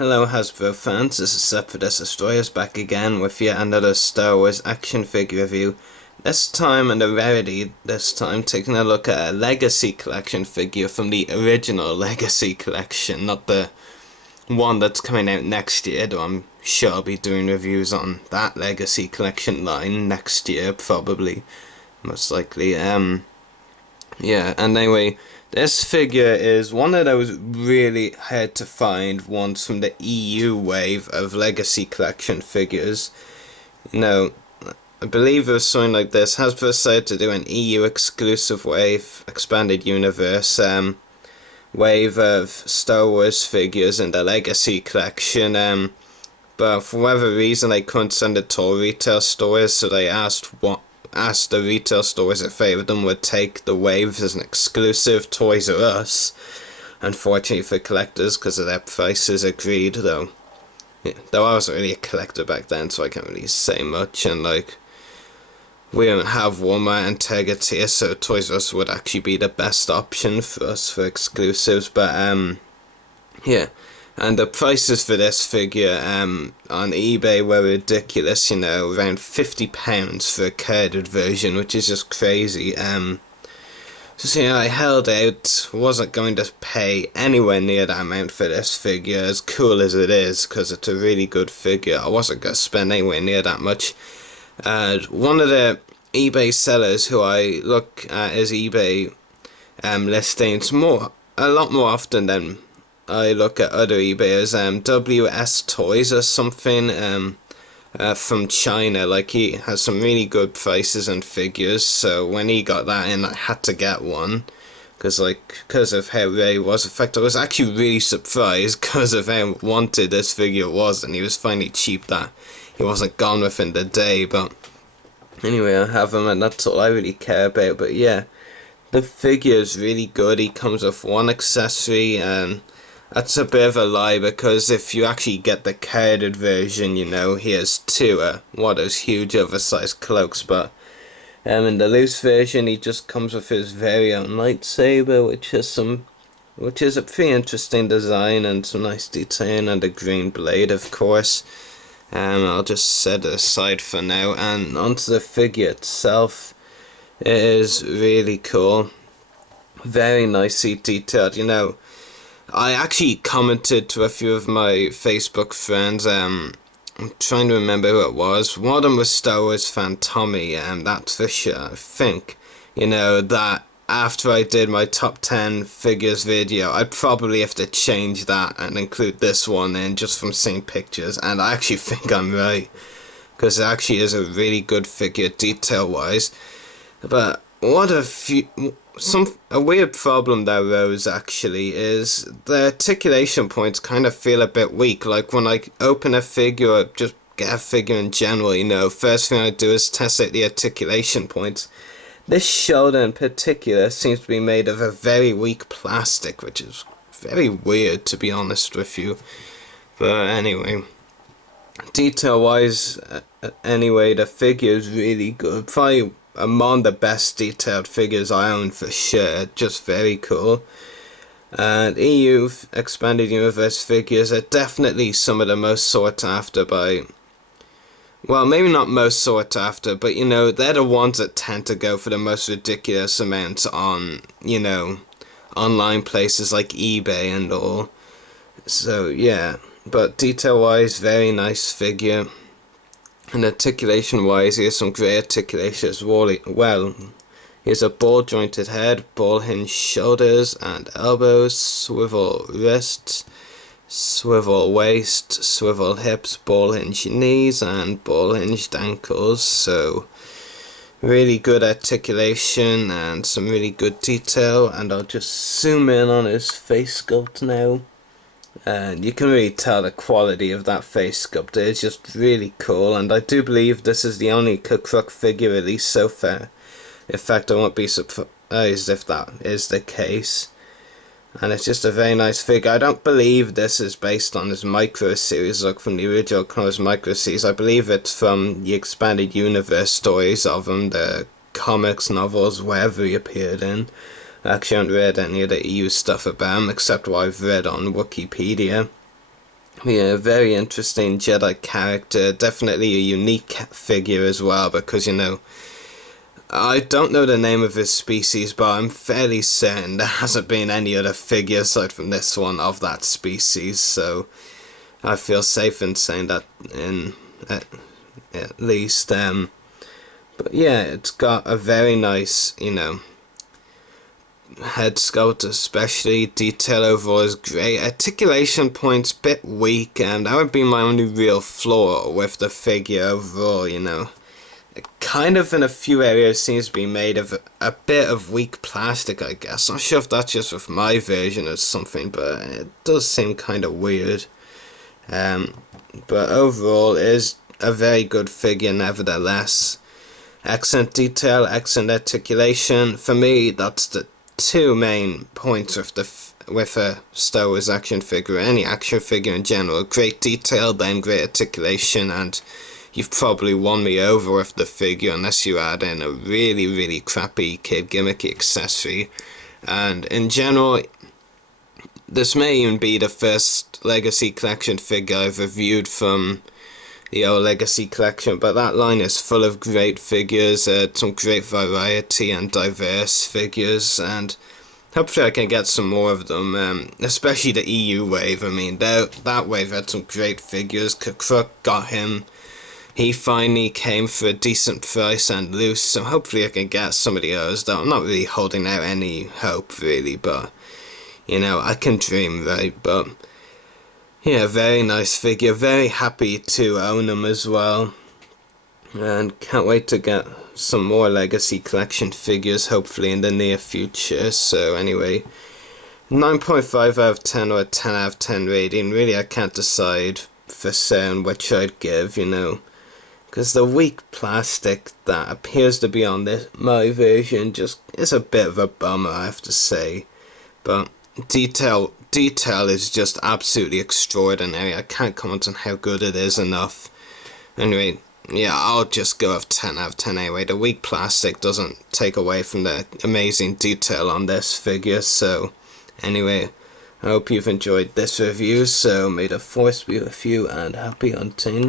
Hello Hasbro fans, this is Separate Destroyers back again with yet another Star Wars action figure review. This time, and a rarity this time, taking a look at a Legacy Collection figure from the original Legacy Collection, not the one that's coming out next year, though I'm sure I'll be doing reviews on that Legacy Collection line next year, probably, most likely. Yeah, and anyway, this figure is one that I was really hard to find once from the EU wave of Legacy Collection figures. You know, I believe it was something like this. Hasbro decided to do an EU exclusive wave, expanded universe, wave of Star Wars figures in the Legacy Collection, but for whatever reason they couldn't send it to all retail stores, so they asked the retail stores if any of them would take the waves as an exclusive. Toys R Us, unfortunately for collectors because of their prices, agreed, though I wasn't really a collector back then, so I can't really say much, and we don't have Walmart and Target here, so Toys R Us would actually be the best option for us for exclusives. But yeah, and the prices for this figure on eBay were ridiculous, around £50 for a carded version, which is just crazy. So I held out, wasn't going to pay anywhere near that amount for this figure, as cool as it is, because it's a really good figure. I wasn't going to spend anywhere near that much. One of the eBay sellers who I look at his eBay listings a lot more often than I look at other eBayers, WS Toys or something, from China. He has some really good prices and figures, so when he got that in, I had to get one, because of how rare it was. In fact, I was actually really surprised because of how wanted this figure was, and he was finally cheap that he wasn't gone within the day. But anyway, I have him, and that's all I really care about. But yeah, the figure is really good. He comes with one accessory, and that's a bit of a lie, because if you actually get the carded version, he has two, those huge oversized cloaks. But in the loose version, he just comes with his very own lightsaber, which is a pretty interesting design and some nice detailing, and a green blade, of course. I'll just set it aside for now, and onto the figure itself. It is really cool, very nicely detailed. I actually commented to a few of my Facebook friends, I'm trying to remember who it was. One of them was Star Wars fan Tommy, that's for sure. I think, that after I did my top 10 figures video, I'd probably have to change that and include this one in just from seeing pictures, and I actually think I'm right, because it actually is a really good figure detail-wise. But a weird problem that arose actually is the articulation points kind of feel a bit weak. When I open a figure or just get a figure in general, first thing I do is test out the articulation points. This shoulder in particular seems to be made of a very weak plastic, which is very weird, to be honest with you. But anyway, detail wise, the figure is really good. Probably among the best detailed figures I own for sure. Just very cool. And EU Expanded Universe figures are definitely some of the most sought after by, well, maybe not most sought after, but they're the ones that tend to go for the most ridiculous amounts on, online places like eBay and all. So yeah, but detail wise, very nice figure. And articulation wise, he has some great articulation as well. He has a ball jointed head, ball hinged shoulders and elbows, swivel wrists, swivel waist, swivel hips, ball hinged knees, and ball hinged ankles. So really good articulation and some really good detail. And I'll just zoom in on his face sculpt now. And you can really tell the quality of that face sculpt. It's just really cool, and I do believe this is the only Kukruk figure released so far. In fact, I won't be surprised if that is the case. And it's just a very nice figure. I don't believe this is based on his micro series, from the original Clone Wars micro series. I believe it's from the Expanded Universe stories of him, the comics, novels, wherever he appeared in. I actually haven't read any of the EU stuff about him, except what I've read on Wikipedia. Yeah, very interesting Jedi character. Definitely a unique figure as well, because, you know, I don't know the name of his species, but I'm fairly certain there hasn't been any other figure aside from this one of that species, so I feel safe in saying that in at least. But yeah, it's got a very nice, you know, head sculpt, especially detail overall is great. Articulation points bit weak, and that would be my only real flaw with the figure overall. You know, it kind of in a few areas seems to be made of a bit of weak plastic, I guess. Not sure if that's just with my version or something, but it does seem kind of weird. But overall, it is a very good figure nevertheless. Excellent detail, excellent articulation. For me, that's the two main points with a Star Wars action figure, any action figure in general. Great detail, then great articulation, and you've probably won me over with the figure unless you add in a really, really crappy kid gimmicky accessory. And in general, this may even be the first Legacy Collection figure I've reviewed from the old Legacy Collection, but that line is full of great figures, some great variety and diverse figures, and hopefully I can get some more of them, especially the EU wave. I mean, that wave had some great figures. Kruk got him. He finally came for a decent price and loose, so hopefully I can get some of the others, though I'm not really holding out any hope, really, but, you know, I can dream, right? But yeah, very nice figure. Very happy to own them as well. And can't wait to get some more Legacy Collection figures, hopefully in the near future. So anyway, 9.5 out of 10 or a 10 out of 10 rating. Really, I can't decide for certain which I'd give, you know. Because the weak plastic that appears to be on my version just is a bit of a bummer, I have to say. But detail is just absolutely extraordinary. I can't comment on how good it is enough. Anyway, yeah, I'll just go with 10 out of 10 anyway. The weak plastic doesn't take away from the amazing detail on this figure. So anyway, I hope you've enjoyed this review. So may the force be with you and happy hunting.